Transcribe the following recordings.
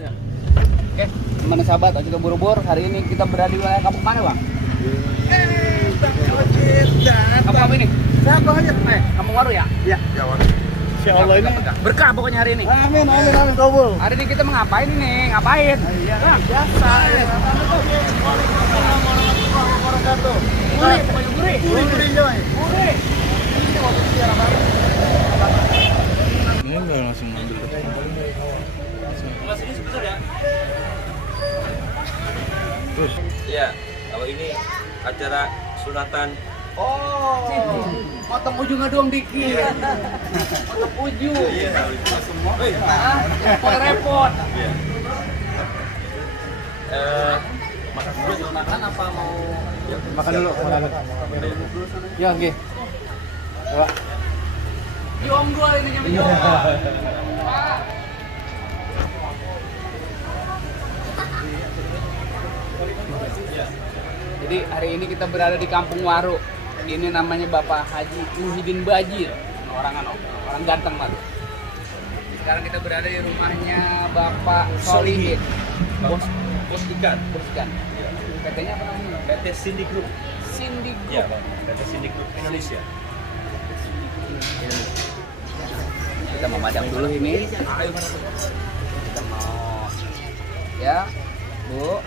Oke, teman sahabat, Ojek Buru-Buru. Hari ini kita berada di wilayah kampung mana, Bang? Kampung apa ini? Siapa aja? Kampung Waru ya? Iya, Jawa. Insya Allah ini Berkah pokoknya hari ini. amin, amin, amin, kabul. Hari ini kita mengapain ini? Ngapain? Iya, biasa. Gurih, pokoknya gurih. Gurih, Joy. Gurih. Ini nggak langsung ambil. Mas ini sebentar ya. Terus Iya, kalau ini acara sunatan. Oh, potong ujungnya doang dikit. Potong ujung. Iya, semua. Repot repot. Iya. Makan dulu. Makan apa mau? Makan dulu. Ya, oke. Jonggol ini nyampe Jadi hari ini kita berada di Kampung Waru. Ini namanya Bapak Haji Muhyiddin Bajir. Orang ganteng banget. Sekarang kita berada di rumahnya Bapak Solihin. Bos ikan. Bos ikan. PT-nya apa namanya? PT Cindy Group. Cindy Group. Iya, Bang. PT Cindy Group Indonesia. Kita memadang dulu ini. Kita mau ya, Bu.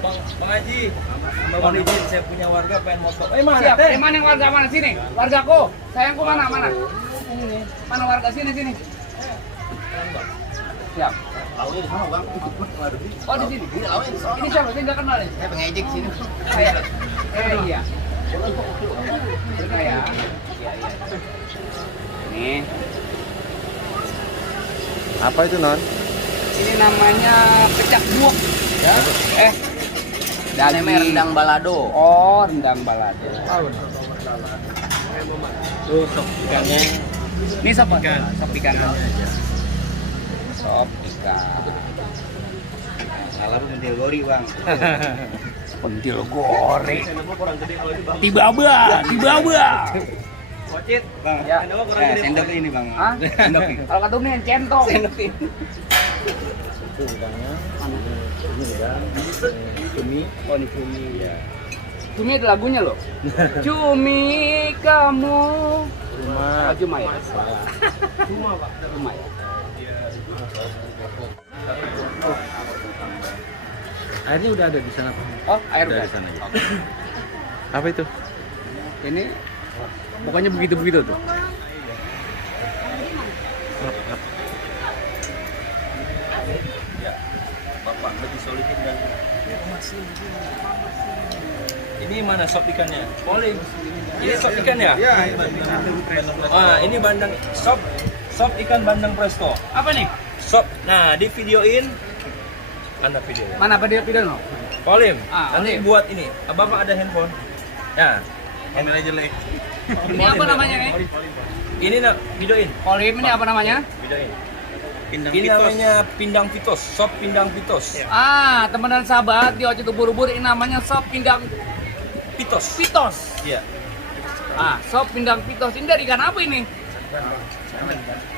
Bang Haji, mohon izin saya punya warga pengen motor. Mana Siap. teh? Mana yang warga mana sini? Wargaku. Sayangku mana? Mana warga sini sini. Siap. Launya di sana, Bang. Oh di sini. Ini siapa? Saya nggak kenal ini. Saya pengejek sini. Saya. Iya. Benar ya. Iya. Nih. apa itu non? Ini namanya pecak buak. Ya. Namanya rendang balado. Oh, rendang balado. Tuh, sop ikannya. Ini sop ikan. Sop ikan. Sop ikan. Salah pentil gori, Bang. Pentil goreng. Tiba-tiba. Wacit, Bang, Ya. sendok ini, Bang. Hah? Sendok ini. Kalau kata ini centong. Sendok ini. Cumi. Oh, ini cumi ya. Cumi ada lagunya loh. Cumi kamu. Cuma. Cuma ya. Cuma Pak. Cuma ya. Airnya udah ada di sana Pak. Oh, air Udah udah. di sana ya. Apa itu? Ini pokoknya begitu-begitu tuh. Ya, Bapak Haji Solihin dan ini mana sop ikannya? Boleh. Ini sop ikan ya? Iya, Ini bandeng sop ikan bandeng presto. Apa nih? Sop. Nah, di videoin. Anda video ya. Mana apa dia video no? Polim. Olim. Nanti buat ini. Bapak ada handphone? Ya. Kameranya jelek. Ini apa namanya nih? Ini nak videoin. Polim ini apa namanya? Videoin. Ini namanya pindang pitos, sop pindang pitos. Ah, teman dan sahabat di Ojek Buru-Buru ini namanya sop pindang Pitos. pitos. Iya. Ah, sop pindang pitos. Ini dari ikan apa ini?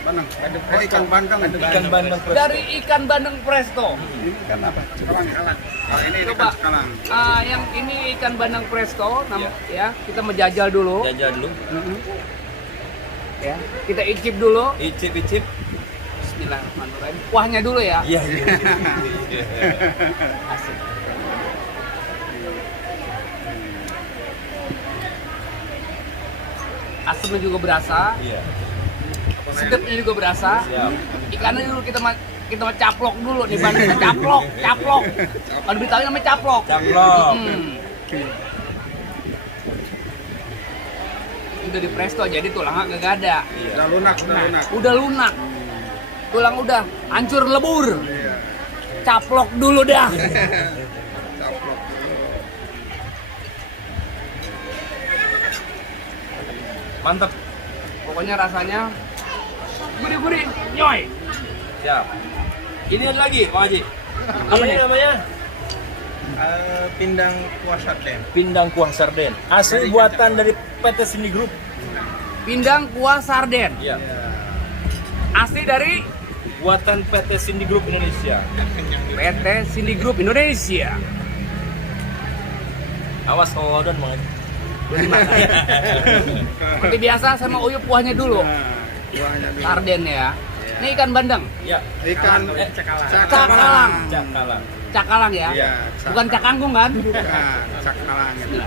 Bandeng. Oh, ikan bandeng. Ikan bandeng presto. Dari ikan bandeng presto. Ini ikan apa? Kalang. Oh, ini Coba. ikan kalang. Yang ini ikan bandeng presto, ya. Kita menjajal dulu. Jajal dulu. Ya, kita icip dulu. Icip. Bismillahirrahmanirrahim. Kuahnya dulu ya. Iya. Asik. Asamnya juga berasa, Iya. sedapnya juga berasa. Siap. Ikannya dulu kita caplok dulu nih, bandingnya caplok. Kalau dibitahuin namanya caplok. Caplok. Udah di presto jadi tulangnya kagak ada. Iya. Udah lunak. Udah lunak. Tulang udah hancur lebur. Iya. Caplok dulu dah. Caplok. Mantap. Pokoknya rasanya gurih-gurih, nyoy. Siap. Ini ada lagi, Pak Haji. Apa ini namanya? Pindang kuah sarden. Pindang kuah sarden. Asli buatan dari PT Cindy Group. Pindang kuah sarden. Iya. Asli dari Buatan PT Cindy Group Indonesia. PT Cindy Group Indonesia. Awas kalau dan Mang Haji. Seperti biasa sama Uyup kuahnya dulu. Buahnya dulu. Sarden ya. Ini ikan bandeng. Iya. Ikan Cakalang. Cakalang. Cakalang ya. Iya, Bukan cakanggung kan? Bukan, cakalang itu.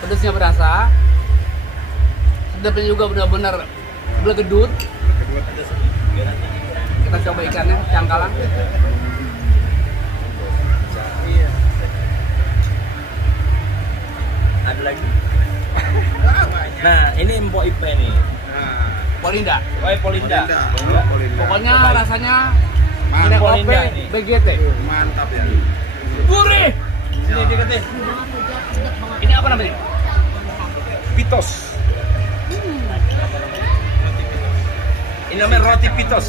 Pedasnya berasa. Sedapnya juga benar-benar belegedut. Kita coba ikannya, cangkalang. Ada lagi? Nah, ini Empok Ipe nih. Nah, Polinda. Polinda. Polinda. Pokoknya Cobain. rasanya Mantap. ini Polinda OP ini. BGT. Mantap ya. Gurih. Ini dikatnya Ini apa namanya? pitos. Ini namanya roti pitos.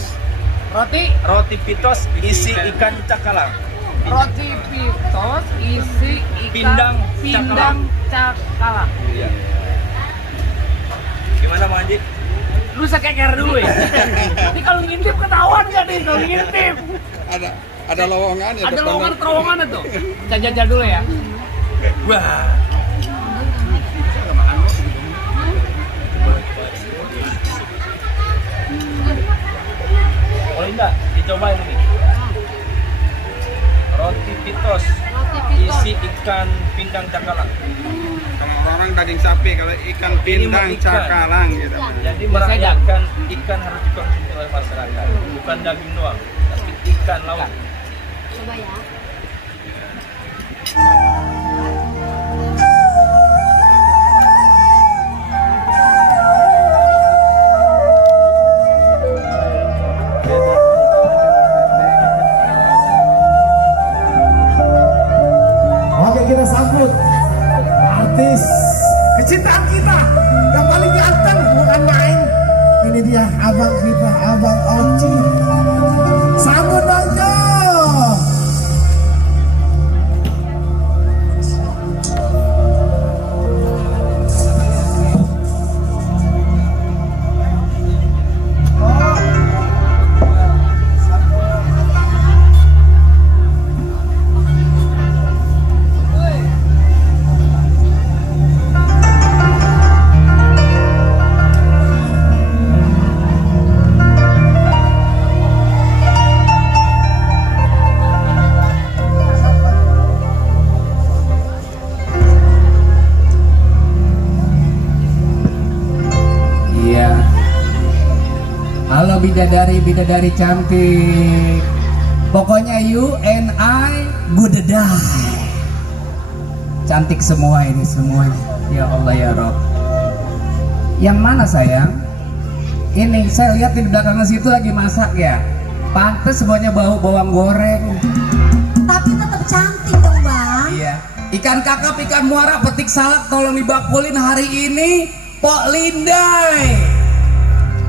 Roti Roti pitos isi ikan cakalang. roti pitos isi ikan Pindang cakalang. Iya. Gimana Mang Haji? Lu sekeker dulu ya. Ini kalau ngintip ketahuan nggak nih kalau ngintip? Ada lowongan ya. Ada depan. lowongan terowongan tuh. Jajal dulu ya. Wah. Boleh enggak dicobain ini? Roti pitos isi ikan pindang cakalang. Kalau orang daging sapi, kalau ikan pindang Ini ikan. cakalang gitu. Jadi Mas merayakan ikan harus dikonsumsi oleh masyarakat, bukan daging doang, tapi ikan laut. Coba ya. Oke, kita sambut artis kecintaan kita yang paling ganteng, bukan main. Ini dia abang kita, Abang Oci. Sambut Bang Jo. Iya. Halo bidadari cantik. Pokoknya you and I good die. Cantik semua ini semuanya. Ya Allah ya Rob. Yang mana sayang? Ini saya lihat di belakang situ lagi masak ya. Pantes semuanya bau bawang goreng. Tapi tetap cantik dong bang. Iya. Ikan kakap, ikan muara, petik salak tolong dibakulin hari ini. Pok Lindai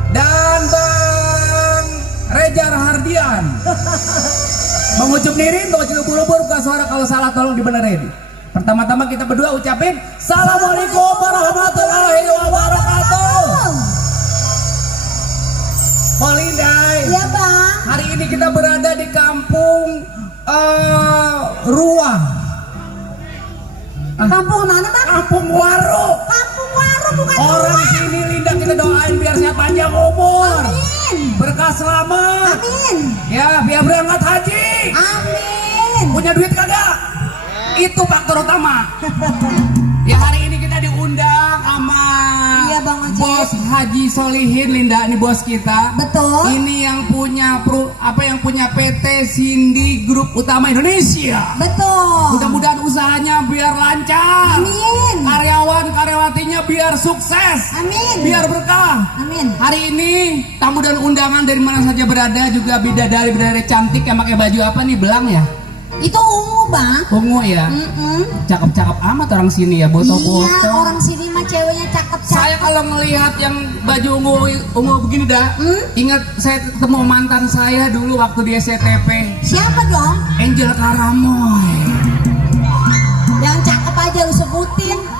dan Bang Rejar Hardian. Mengucup nirin, mengucup ubur-ubur, buka suara kalau salah tolong dibenerin. Pertama-tama kita berdua ucapin Assalamualaikum warahmatullahi wabarakatuh. Pok Lindai, Iya bang. hari ini kita berada di kampung Ruah. Kampung mana bang? Kampung Waru. Kampung Waru bukan Orang rumah. sini Linda kita doain biar sehat panjang umur, Amin. berkah selamat, Amin. ya biar berangkat haji. Amin. Punya duit kagak? Itu faktor utama. Ya hari ini kita diundang sama Iya, Bang Oci. Bos Haji Solihin Linda, ini bos kita. Betul. Ini yang punya yang punya PT Cindy Group Utama Indonesia. Betul. Mudah-mudahan usahanya biar lancar. Amin. Karyawan-karyawatinya biar sukses. Amin. Biar berkah. Amin. Hari ini tamu dan undangan dari mana saja berada, juga bidadari cantik yang pakai baju apa nih, belang ya? Itu ungu bang. Ungu ya. Cakep-cakep amat orang sini ya, boto-boto. Iya, orang sini mah ceweknya cakep-cakep. Saya kalau melihat yang baju ungu begini dah, ingat saya ketemu mantan saya dulu waktu di SCTV, Siapa dong? Angel Karamoy. Yang cakep aja aja lu sebutin.